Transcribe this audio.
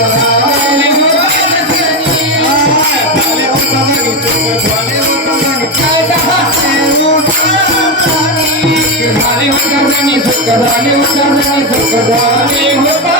Hare Krishna Hare Krishna Krishna Krishna Hare Hare Hare Kazani, Hare Kazani, Kazani, Kazani, Hare Hare